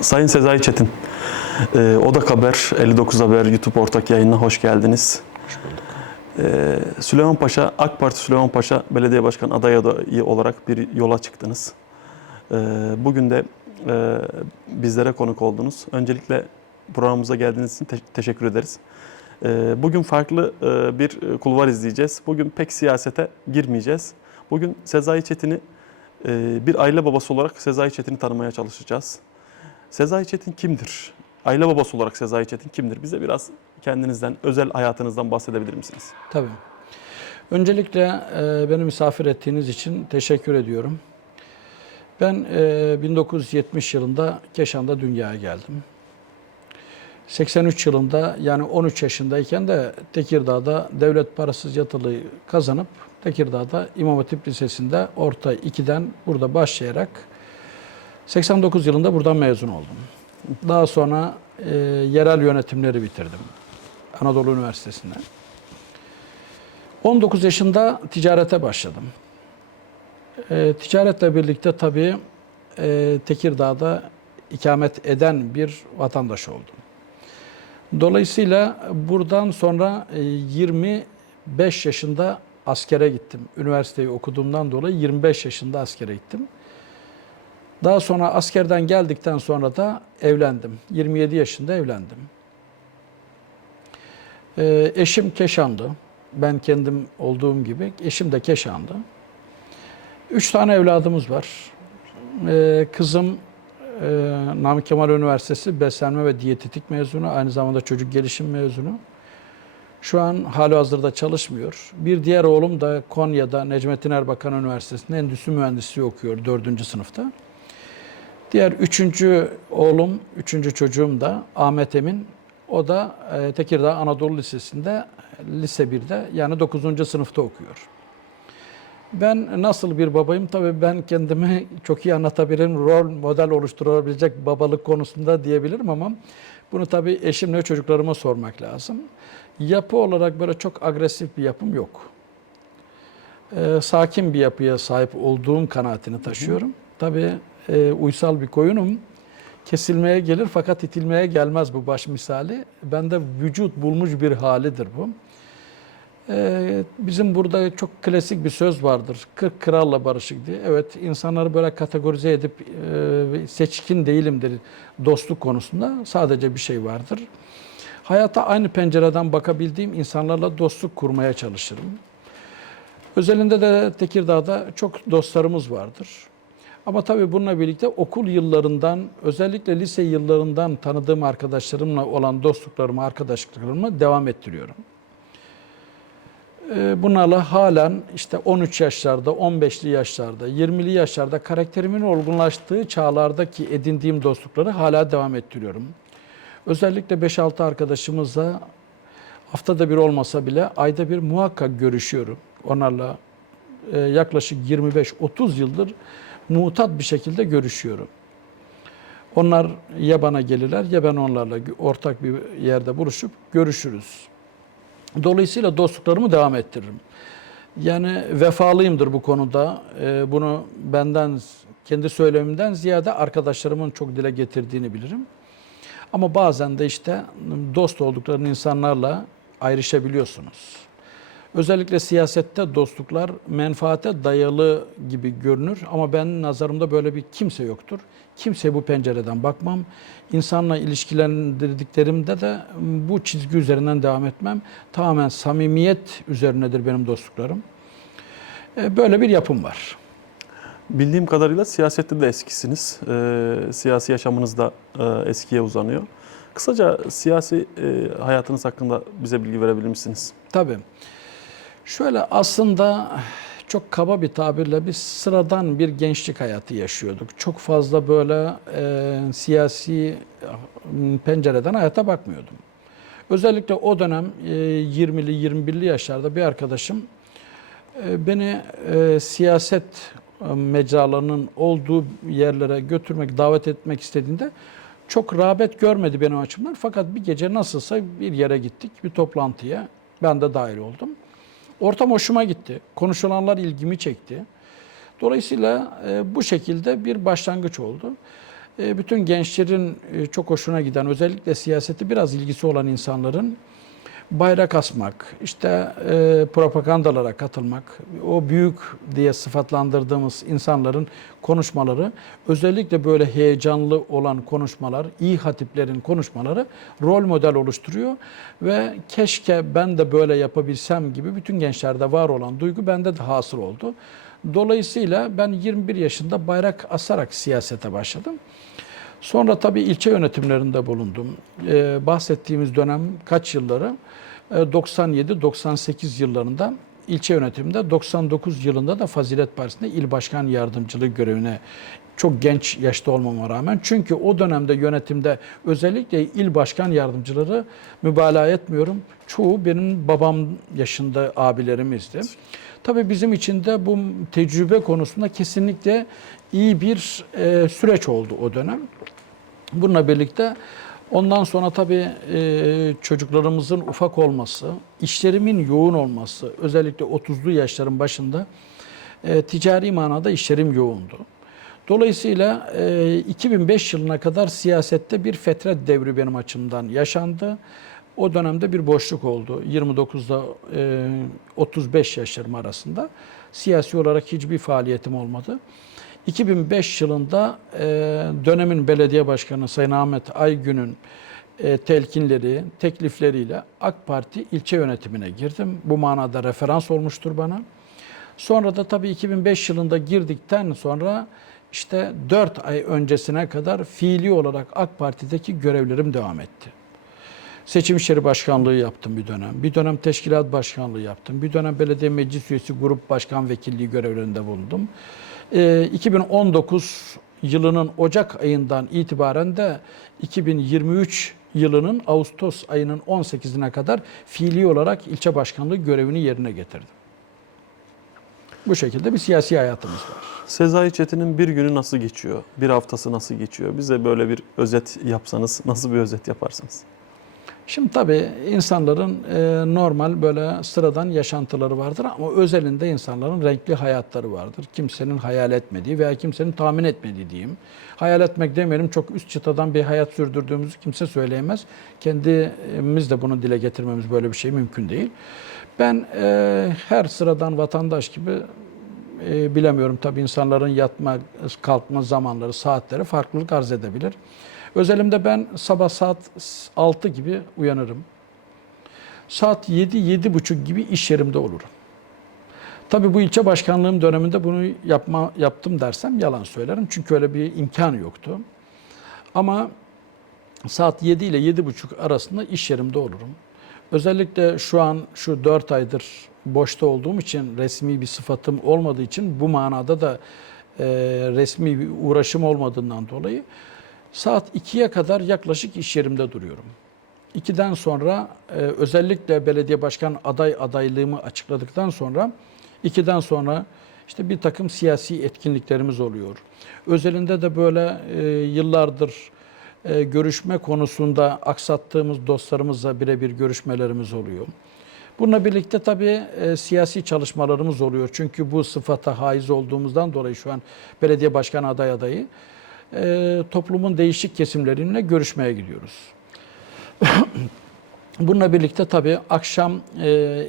Sayın Sezai Çetin, e, Odak Haber, 59 Haber YouTube ortak yayınına hoş geldiniz. E, Süleyman Paşa, AK Parti Süleyman Paşa Belediye Başkan adayı adayı olarak bir yola çıktınız. E, bugün de e, bizlere konuk oldunuz. Öncelikle programımıza geldiğiniz için te- teşekkür ederiz. E, bugün farklı e, bir kulvar izleyeceğiz. Bugün pek siyasete girmeyeceğiz. Bugün Sezai Çetin'i e, bir aile babası olarak Sezai Çetin'i tanımaya çalışacağız. Sezai Çetin kimdir? Aile babası olarak Sezai Çetin kimdir? Bize biraz kendinizden, özel hayatınızdan bahsedebilir misiniz? Tabii. Öncelikle e, beni misafir ettiğiniz için teşekkür ediyorum. Ben e, 1970 yılında Keşan'da dünyaya geldim. 83 yılında yani 13 yaşındayken de Tekirdağ'da devlet parasız yatılıyı kazanıp Tekirdağ'da İmam Hatip Lisesi'nde orta 2'den burada başlayarak 89 yılında buradan mezun oldum. Daha sonra e, yerel yönetimleri bitirdim. Anadolu Üniversitesi'nde. 19 yaşında ticarete başladım. E, ticaretle birlikte tabii e, Tekirdağ'da ikamet eden bir vatandaş oldum. Dolayısıyla buradan sonra e, 25 yaşında askere gittim. Üniversiteyi okuduğumdan dolayı 25 yaşında askere gittim. Daha sonra askerden geldikten sonra da evlendim. 27 yaşında evlendim. Ee, eşim Keşanlı. Ben kendim olduğum gibi. Eşim de Keşanlı. Üç tane evladımız var. Ee, kızım e, Namık Kemal Üniversitesi Beslenme ve Diyetetik mezunu. Aynı zamanda çocuk gelişim mezunu. Şu an hali hazırda çalışmıyor. Bir diğer oğlum da Konya'da Necmettin Erbakan Üniversitesi'nde endüstri mühendisliği okuyor dördüncü sınıfta. Diğer üçüncü oğlum, üçüncü çocuğum da Ahmet Emin. O da e, Tekirdağ Anadolu Lisesi'nde lise 1'de yani 9. sınıfta okuyor. Ben nasıl bir babayım? Tabii ben kendimi çok iyi anlatabilirim. Rol model oluşturabilecek babalık konusunda diyebilirim ama bunu tabii eşimle çocuklarıma sormak lazım. Yapı olarak böyle çok agresif bir yapım yok. Ee, sakin bir yapıya sahip olduğum kanaatini taşıyorum. Tabii e, uysal bir koyunum. Kesilmeye gelir fakat itilmeye gelmez bu baş misali. Bende vücut bulmuş bir halidir bu. Ee, bizim burada çok klasik bir söz vardır. Kırk kralla barışık diye. Evet insanları böyle kategorize edip e, seçkin değilimdir dostluk konusunda. Sadece bir şey vardır. Hayata aynı pencereden bakabildiğim insanlarla dostluk kurmaya çalışırım. Özelinde de Tekirdağ'da çok dostlarımız vardır. Ama tabii bununla birlikte okul yıllarından, özellikle lise yıllarından tanıdığım arkadaşlarımla olan dostluklarımı, arkadaşlıklarımı devam ettiriyorum. Ee, Bunlarla halen işte 13 yaşlarda, 15'li yaşlarda, 20'li yaşlarda karakterimin olgunlaştığı çağlardaki edindiğim dostlukları hala devam ettiriyorum. Özellikle 5-6 arkadaşımızla haftada bir olmasa bile ayda bir muhakkak görüşüyorum. Onlarla e, yaklaşık 25-30 yıldır mutat bir şekilde görüşüyorum. Onlar ya bana gelirler ya ben onlarla ortak bir yerde buluşup görüşürüz. Dolayısıyla dostluklarımı devam ettiririm. Yani vefalıyımdır bu konuda. Ee, Bunu benden, kendi söylemimden ziyade arkadaşlarımın çok dile getirdiğini bilirim. Ama bazen de işte dost oldukların insanlarla ayrışabiliyorsunuz. Özellikle siyasette dostluklar menfaate dayalı gibi görünür ama ben nazarımda böyle bir kimse yoktur. Kimseye bu pencereden bakmam. İnsanla ilişkilendirdiklerimde de bu çizgi üzerinden devam etmem. Tamamen samimiyet üzerinedir benim dostluklarım. E, Böyle bir yapım var. Bildiğim kadarıyla siyasette de eskisiniz. E, siyasi yaşamınız da e, eskiye uzanıyor. Kısaca siyasi e, hayatınız hakkında bize bilgi verebilir misiniz? Tabii. Şöyle aslında çok kaba bir tabirle bir sıradan bir gençlik hayatı yaşıyorduk. Çok fazla böyle e, siyasi e, pencereden hayata bakmıyordum. Özellikle o dönem e, 20'li 21'li yaşlarda bir arkadaşım e, beni e, siyaset e, mecralarının olduğu yerlere götürmek, davet etmek istediğinde çok rağbet görmedi benim açımdan. Fakat bir gece nasılsa bir yere gittik, bir toplantıya. Ben de dahil oldum. Ortam hoşuma gitti. Konuşulanlar ilgimi çekti. Dolayısıyla e, bu şekilde bir başlangıç oldu. e, bütün gençlerin e, çok hoşuna giden özellikle siyaseti biraz ilgisi olan insanların bayrak asmak, işte e, propagandalara katılmak, o büyük diye sıfatlandırdığımız insanların konuşmaları, özellikle böyle heyecanlı olan konuşmalar, iyi hatiplerin konuşmaları rol model oluşturuyor ve keşke ben de böyle yapabilsem gibi bütün gençlerde var olan duygu bende de hasıl oldu. Dolayısıyla ben 21 yaşında bayrak asarak siyasete başladım. Sonra tabii ilçe yönetimlerinde bulundum. Ee, bahsettiğimiz dönem kaç yılları? Ee, 97-98 yıllarında ilçe yönetiminde, 99 yılında da Fazilet Partisi'nde il başkan yardımcılığı görevine çok genç yaşta olmama rağmen çünkü o dönemde yönetimde özellikle il başkan yardımcıları mübalağa etmiyorum. Çoğu benim babam yaşında abilerimizdi. Tabii bizim için de bu tecrübe konusunda kesinlikle iyi bir e, süreç oldu o dönem. Bununla birlikte ondan sonra tabii e, çocuklarımızın ufak olması, işlerimin yoğun olması, özellikle 30'lu yaşların başında e, ticari manada işlerim yoğundu. Dolayısıyla e, 2005 yılına kadar siyasette bir fetret devri benim açımdan yaşandı. O dönemde bir boşluk oldu. 29'da e, 35 yaşlarım arasında. Siyasi olarak hiçbir faaliyetim olmadı. 2005 yılında e, dönemin belediye başkanı Sayın Ahmet Aygün'ün e, telkinleri, teklifleriyle AK Parti ilçe yönetimine girdim. Bu manada referans olmuştur bana. Sonra da tabii 2005 yılında girdikten sonra işte 4 ay öncesine kadar fiili olarak AK Parti'deki görevlerim devam etti. Seçim İşleri Başkanlığı yaptım bir dönem. Bir dönem teşkilat başkanlığı yaptım. Bir dönem belediye meclis üyesi grup başkan vekilliği görevlerinde bulundum. Ee, 2019 yılının Ocak ayından itibaren de 2023 yılının Ağustos ayının 18'ine kadar fiili olarak ilçe başkanlığı görevini yerine getirdim. Bu şekilde bir siyasi hayatımız var. Sezai Çetin'in bir günü nasıl geçiyor? Bir haftası nasıl geçiyor? Bize böyle bir özet yapsanız, nasıl bir özet yaparsınız? Şimdi tabii insanların e, normal böyle sıradan yaşantıları vardır ama özelinde insanların renkli hayatları vardır. Kimsenin hayal etmediği veya kimsenin tahmin etmediği diyeyim. Hayal etmek demeyelim çok üst çıtadan bir hayat sürdürdüğümüzü kimse söyleyemez. Kendimiz de bunu dile getirmemiz böyle bir şey mümkün değil. Ben e, her sıradan vatandaş gibi e, bilemiyorum tabii insanların yatma, kalkma zamanları, saatleri farklılık arz edebilir. Özelimde ben sabah saat 6 gibi uyanırım. Saat 7-7.30 gibi iş yerimde olurum. Tabii bu ilçe başkanlığım döneminde bunu yapma yaptım dersem yalan söylerim. Çünkü öyle bir imkan yoktu. Ama saat 7 ile 7.30 arasında iş yerimde olurum. Özellikle şu an şu 4 aydır boşta olduğum için resmi bir sıfatım olmadığı için bu manada da e, resmi bir uğraşım olmadığından dolayı saat 2'ye kadar yaklaşık iş yerimde duruyorum. 2'den sonra e, özellikle belediye başkan aday adaylığımı açıkladıktan sonra 2'den sonra işte bir takım siyasi etkinliklerimiz oluyor. Özelinde de böyle e, yıllardır e, görüşme konusunda aksattığımız dostlarımızla birebir görüşmelerimiz oluyor. Bununla birlikte tabii e, siyasi çalışmalarımız oluyor. Çünkü bu sıfata haiz olduğumuzdan dolayı şu an belediye başkan aday adayı e, toplumun değişik kesimleriyle görüşmeye gidiyoruz. Bununla birlikte tabii akşam e,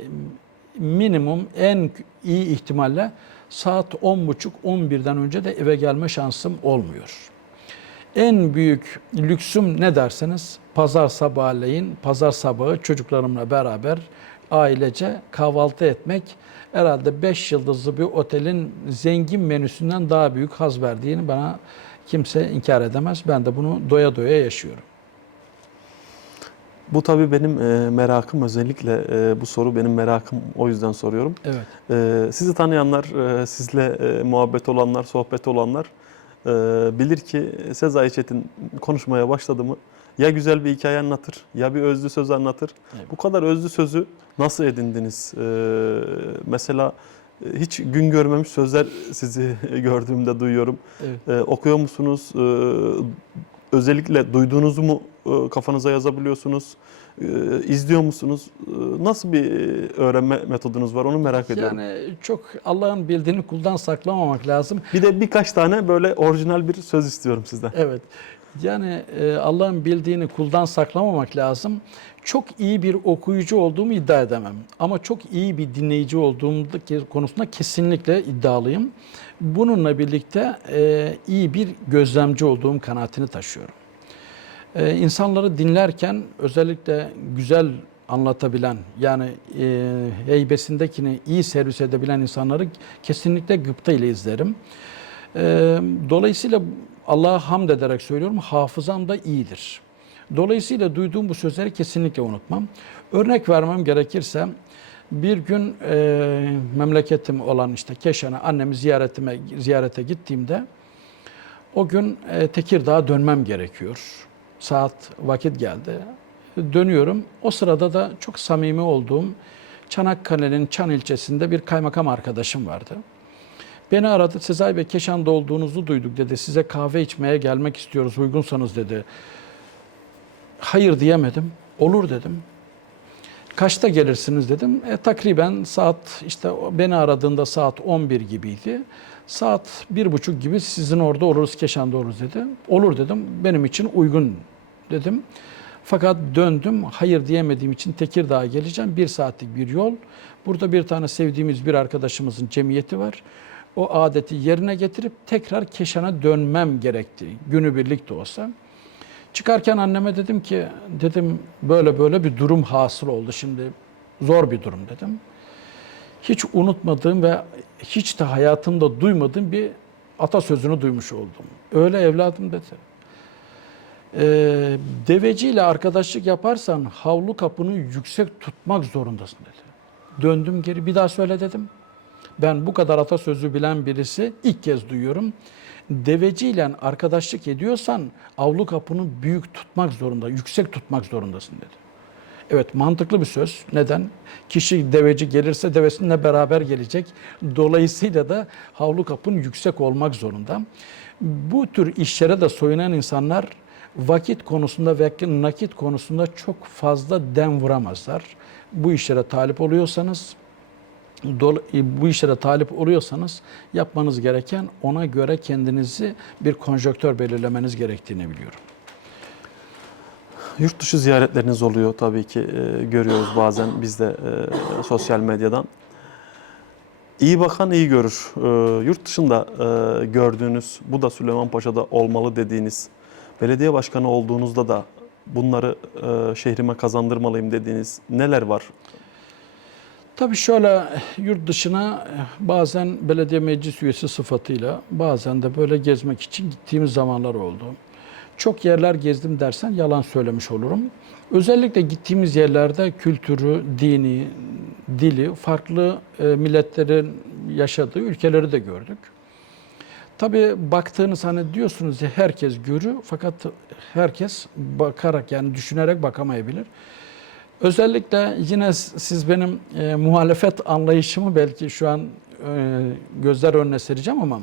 minimum en iyi ihtimalle saat 10.30-11'den önce de eve gelme şansım olmuyor. En büyük lüksüm ne derseniz pazar sabahleyin, pazar sabahı çocuklarımla beraber ailece kahvaltı etmek herhalde 5 yıldızlı bir otelin zengin menüsünden daha büyük haz verdiğini bana kimse inkar edemez. Ben de bunu doya doya yaşıyorum. Bu tabii benim e, merakım özellikle e, bu soru benim merakım o yüzden soruyorum. Evet. E, sizi tanıyanlar, e, sizle e, muhabbet olanlar, sohbet olanlar e, bilir ki Sezai Çetin konuşmaya başladı mı ya güzel bir hikaye anlatır ya bir özlü söz anlatır. Evet. Bu kadar özlü sözü nasıl edindiniz? E, mesela hiç gün görmemiş sözler sizi gördüğümde duyuyorum. Evet. E, okuyor musunuz? E, özellikle duyduğunuzu mu e, kafanıza yazabiliyorsunuz? E, izliyor musunuz? E, nasıl bir öğrenme metodunuz var onu merak ediyorum. Yani çok Allah'ın bildiğini kuldan saklamamak lazım. Bir de birkaç tane böyle orijinal bir söz istiyorum sizden. Evet. Yani e, Allah'ın bildiğini kuldan saklamamak lazım. Çok iyi bir okuyucu olduğumu iddia edemem. Ama çok iyi bir dinleyici olduğum konusunda kesinlikle iddialıyım. Bununla birlikte e, iyi bir gözlemci olduğum kanaatini taşıyorum. E, insanları dinlerken özellikle güzel anlatabilen yani e, heybesindekini iyi servis edebilen insanları kesinlikle gıpta ile izlerim. E, dolayısıyla Allah'a hamd ederek söylüyorum hafızam da iyidir. Dolayısıyla duyduğum bu sözleri kesinlikle unutmam. Örnek vermem gerekirse bir gün e, memleketim olan işte Keşan'a annemi ziyaretime ziyarete gittiğimde o gün e, Tekirdağ'a dönmem gerekiyor. Saat vakit geldi. Dönüyorum. O sırada da çok samimi olduğum Çanakkale'nin Çan ilçesinde bir kaymakam arkadaşım vardı. Beni aradı. Sezai Bey Keşan'da olduğunuzu duyduk dedi. Size kahve içmeye gelmek istiyoruz uygunsanız dedi. Hayır diyemedim. Olur dedim. Kaçta gelirsiniz dedim. E, takriben saat işte beni aradığında saat 11 gibiydi. Saat bir buçuk gibi sizin orada oluruz, Keşan'da oluruz dedi. Olur dedim. Benim için uygun dedim. Fakat döndüm. Hayır diyemediğim için Tekirdağ'a geleceğim. Bir saatlik bir yol. Burada bir tane sevdiğimiz bir arkadaşımızın cemiyeti var. O adeti yerine getirip tekrar Keşan'a dönmem gerekti. Günübirlik de olsa. Çıkarken anneme dedim ki dedim böyle böyle bir durum hasıl oldu şimdi zor bir durum dedim. Hiç unutmadığım ve hiç de hayatımda duymadığım bir atasözünü duymuş oldum. Öyle evladım dedi. Ee, deveciyle arkadaşlık yaparsan havlu kapını yüksek tutmak zorundasın dedi. Döndüm geri bir daha söyle dedim. Ben bu kadar atasözü bilen birisi ilk kez duyuyorum. Deveciyle arkadaşlık ediyorsan avlu kapını büyük tutmak zorunda, yüksek tutmak zorundasın dedi. Evet mantıklı bir söz. Neden? Kişi deveci gelirse devesininle beraber gelecek. Dolayısıyla da havlu kapın yüksek olmak zorunda. Bu tür işlere de soyunan insanlar vakit konusunda ve nakit konusunda çok fazla dem vuramazlar. Bu işlere talip oluyorsanız bu işlere talip oluyorsanız yapmanız gereken ona göre kendinizi bir konjöktör belirlemeniz gerektiğini biliyorum. Yurt dışı ziyaretleriniz oluyor tabii ki e, görüyoruz bazen biz de e, sosyal medyadan. İyi bakan iyi görür. E, yurt dışında e, gördüğünüz, bu da Süleyman Paşa'da olmalı dediğiniz, belediye başkanı olduğunuzda da bunları e, şehrime kazandırmalıyım dediğiniz neler var? Tabii şöyle yurt dışına bazen belediye meclis üyesi sıfatıyla bazen de böyle gezmek için gittiğimiz zamanlar oldu. Çok yerler gezdim dersen yalan söylemiş olurum. Özellikle gittiğimiz yerlerde kültürü, dini, dili, farklı e, milletlerin yaşadığı ülkeleri de gördük. Tabii baktığınız hani diyorsunuz ya herkes görü fakat herkes bakarak yani düşünerek bakamayabilir. Özellikle yine siz benim e, muhalefet anlayışımı belki şu an e, gözler önüne sereceğim ama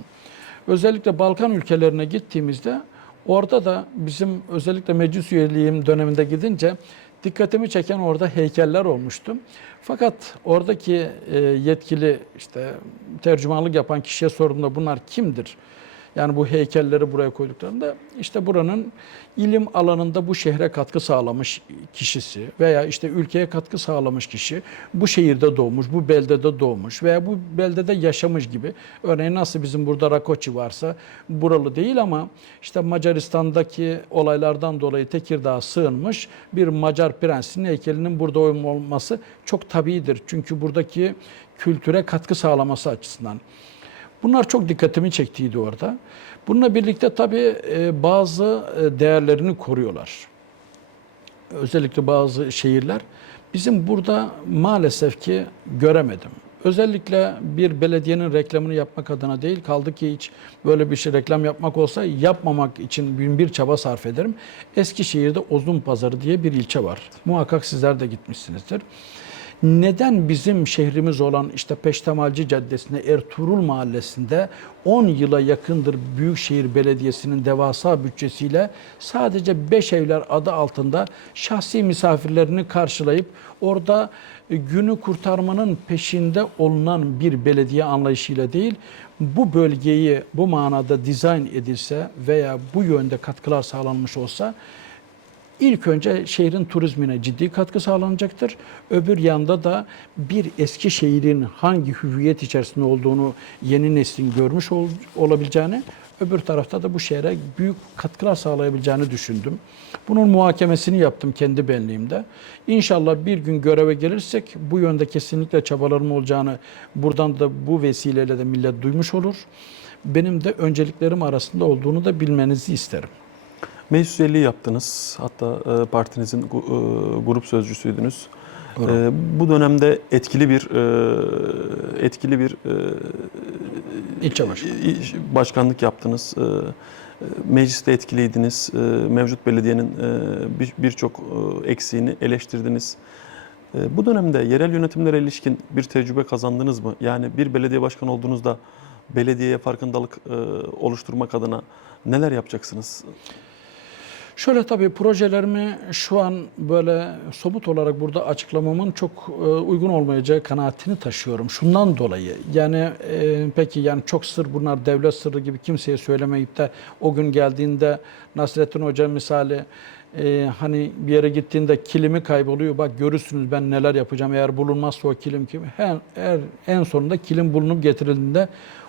özellikle Balkan ülkelerine gittiğimizde orada da bizim özellikle meclis üyeliğim döneminde gidince dikkatimi çeken orada heykeller olmuştu. Fakat oradaki e, yetkili işte tercümanlık yapan kişiye sorduğumda bunlar kimdir? Yani bu heykelleri buraya koyduklarında işte buranın ilim alanında bu şehre katkı sağlamış kişisi veya işte ülkeye katkı sağlamış kişi bu şehirde doğmuş, bu beldede doğmuş veya bu beldede yaşamış gibi. Örneğin nasıl bizim burada Rakoçi varsa buralı değil ama işte Macaristan'daki olaylardan dolayı Tekirdağ'a sığınmış bir Macar prensinin heykelinin burada olması çok tabidir. Çünkü buradaki kültüre katkı sağlaması açısından. Bunlar çok dikkatimi çektiydi orada. Bununla birlikte tabii e, bazı e, değerlerini koruyorlar. Özellikle bazı şehirler. Bizim burada maalesef ki göremedim. Özellikle bir belediyenin reklamını yapmak adına değil, kaldı ki hiç böyle bir şey reklam yapmak olsa yapmamak için bin bir çaba sarf ederim. Eskişehir'de Ozun Pazarı diye bir ilçe var. Muhakkak sizler de gitmişsinizdir. Neden bizim şehrimiz olan işte Peştemalci Caddesi'nde Ertuğrul Mahallesi'nde 10 yıla yakındır Büyükşehir Belediyesi'nin devasa bütçesiyle sadece 5 evler adı altında şahsi misafirlerini karşılayıp orada günü kurtarmanın peşinde olunan bir belediye anlayışıyla değil, bu bölgeyi bu manada dizayn edilse veya bu yönde katkılar sağlanmış olsa İlk önce şehrin turizmine ciddi katkı sağlanacaktır. Öbür yanda da bir eski şehrin hangi hüviyet içerisinde olduğunu yeni neslin görmüş ol- olabileceğini, öbür tarafta da bu şehre büyük katkılar sağlayabileceğini düşündüm. Bunun muhakemesini yaptım kendi benliğimde. İnşallah bir gün göreve gelirsek bu yönde kesinlikle çabalarım olacağını buradan da bu vesileyle de millet duymuş olur. Benim de önceliklerim arasında olduğunu da bilmenizi isterim. Meclis üyeliği yaptınız. Hatta e, partinizin e, grup sözcüsüydünüz. E, bu dönemde etkili bir etkili bir İlçe başkanı. iş- başkanlık yaptınız. Mecliste etkiliydiniz. Mevcut belediyenin bir- birçok eksiğini eleştirdiniz. Bu dönemde yerel yönetimlere ilişkin bir tecrübe kazandınız mı? Yani bir belediye başkanı olduğunuzda belediyeye farkındalık oluşturmak adına neler yapacaksınız? Şöyle tabii projelerimi şu an böyle somut olarak burada açıklamamın çok e, uygun olmayacağı kanaatini taşıyorum. Şundan dolayı yani e, peki yani çok sır bunlar devlet sırrı gibi kimseye söylemeyip de o gün geldiğinde Nasrettin Hoca misali e, hani bir yere gittiğinde kilimi kayboluyor. Bak görürsünüz ben neler yapacağım eğer bulunmazsa o kilim kim. Her, her, en sonunda kilim bulunup getirildiğinde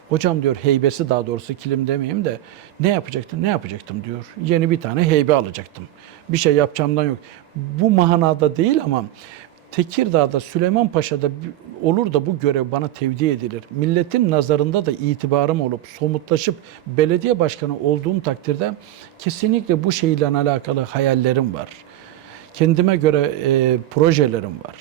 Hocam diyor heybesi daha doğrusu kilim demeyeyim de ne yapacaktım ne yapacaktım diyor. Yeni bir tane heybe alacaktım. Bir şey yapacağımdan yok. Bu manada değil ama Tekirdağ'da Süleyman Paşa'da olur da bu görev bana tevdi edilir. Milletin nazarında da itibarım olup somutlaşıp belediye başkanı olduğum takdirde kesinlikle bu şeyle alakalı hayallerim var. Kendime göre e, projelerim var.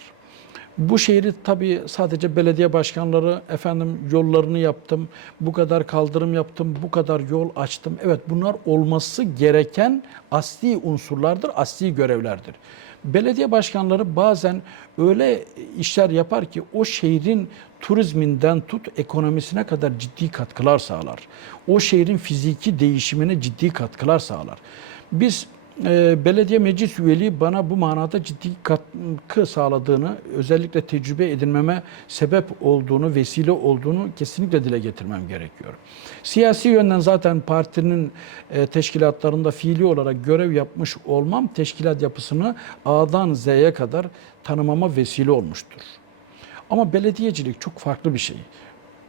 Bu şehri tabii sadece belediye başkanları efendim yollarını yaptım, bu kadar kaldırım yaptım, bu kadar yol açtım. Evet bunlar olması gereken asli unsurlardır, asli görevlerdir. Belediye başkanları bazen öyle işler yapar ki o şehrin turizminden tut ekonomisine kadar ciddi katkılar sağlar. O şehrin fiziki değişimine ciddi katkılar sağlar. Biz e, belediye meclis üyeliği bana bu manada ciddi katkı sağladığını, özellikle tecrübe edinmeme sebep olduğunu, vesile olduğunu kesinlikle dile getirmem gerekiyor. Siyasi yönden zaten partinin e, teşkilatlarında fiili olarak görev yapmış olmam teşkilat yapısını A'dan Z'ye kadar tanımama vesile olmuştur. Ama belediyecilik çok farklı bir şey.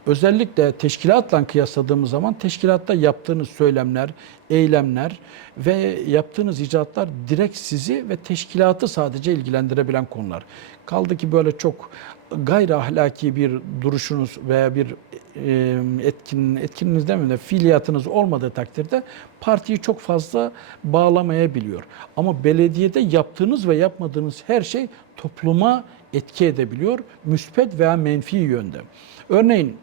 Özellikle teşkilatla kıyasladığımız zaman teşkilatta yaptığınız söylemler, eylemler ve yaptığınız icraatlar direkt sizi ve teşkilatı sadece ilgilendirebilen konular. Kaldı ki böyle çok gayri ahlaki bir duruşunuz veya bir etkin etkininiz demeyeyim de fiiliyatınız olmadığı takdirde partiyi çok fazla bağlamayabiliyor. Ama belediyede yaptığınız ve yapmadığınız her şey topluma etki edebiliyor. Müspet veya menfi yönde. Örneğin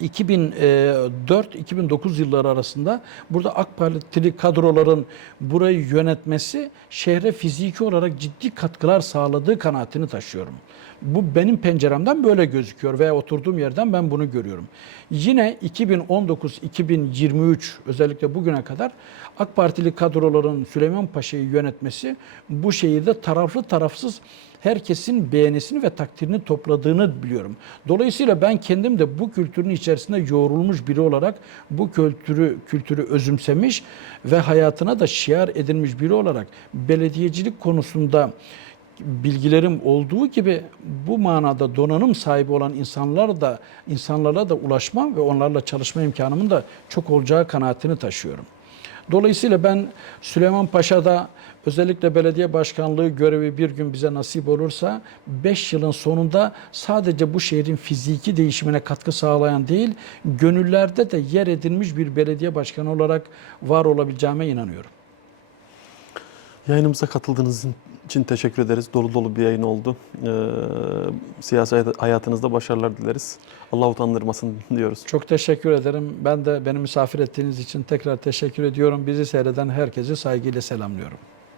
2004-2009 yılları arasında burada AK Partili kadroların burayı yönetmesi şehre fiziki olarak ciddi katkılar sağladığı kanaatini taşıyorum. Bu benim penceremden böyle gözüküyor veya oturduğum yerden ben bunu görüyorum. Yine 2019-2023 özellikle bugüne kadar AK Partili kadroların Süleyman Paşa'yı yönetmesi bu şehirde taraflı tarafsız herkesin beğenisini ve takdirini topladığını biliyorum. Dolayısıyla ben kendim de bu kültürün içerisinde yoğrulmuş biri olarak bu kültürü kültürü özümsemiş ve hayatına da şiar edilmiş biri olarak belediyecilik konusunda bilgilerim olduğu gibi bu manada donanım sahibi olan insanlar da insanlara da ulaşmam ve onlarla çalışma imkanımın da çok olacağı kanaatini taşıyorum. Dolayısıyla ben Süleyman Paşa'da özellikle belediye başkanlığı görevi bir gün bize nasip olursa 5 yılın sonunda sadece bu şehrin fiziki değişimine katkı sağlayan değil, gönüllerde de yer edilmiş bir belediye başkanı olarak var olabileceğime inanıyorum. Yayınımıza katıldığınız için teşekkür ederiz. Dolu dolu bir yayın oldu. Ee, siyasi hayatınızda başarılar dileriz. Allah utandırmasın diyoruz. Çok teşekkür ederim. Ben de beni misafir ettiğiniz için tekrar teşekkür ediyorum. Bizi seyreden herkesi saygıyla selamlıyorum.